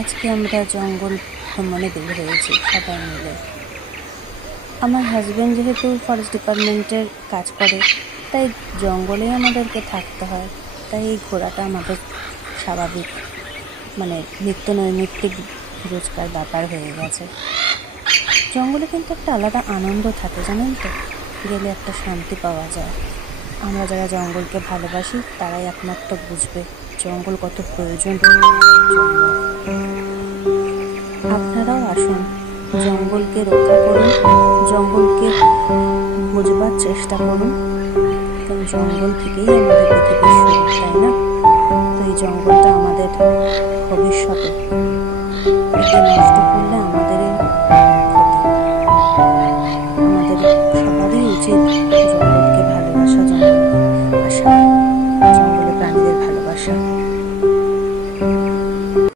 আজকে আমরা জঙ্গল ভ্রমণে বের হয়েছি সবাই মিলে। আমার হাজব্যান্ড যেহেতু ফরেস্ট ডিপার্টমেন্টের কাজ করে, তাই জঙ্গলেই আমাদেরকে থাকতে হয়। তাই এই ঘোরাটা আমাদের স্বাভাবিক, নিত্য নৈমিত্তিক রোজকার ব্যাপার হয়ে গেছে। জঙ্গলে কিন্তু একটা আলাদা আনন্দ থাকে, জানেন তো। গেলে একটা শান্তি পাওয়া যায়। আমরা যারা জঙ্গলকে ভালোবাসি তারাই একমাত্র বুঝবে জঙ্গল কত প্রয়োজন। আপনারাও আসুন, জঙ্গলকে রক্ষা করুন, জঙ্গলকে বুঝবার চেষ্টা করুন। কারণ জঙ্গল থেকেই আমাদের পৃথিবীর শুরু, তাই না? তো এই জঙ্গলটা আমাদের ভবিষ্যতে, একে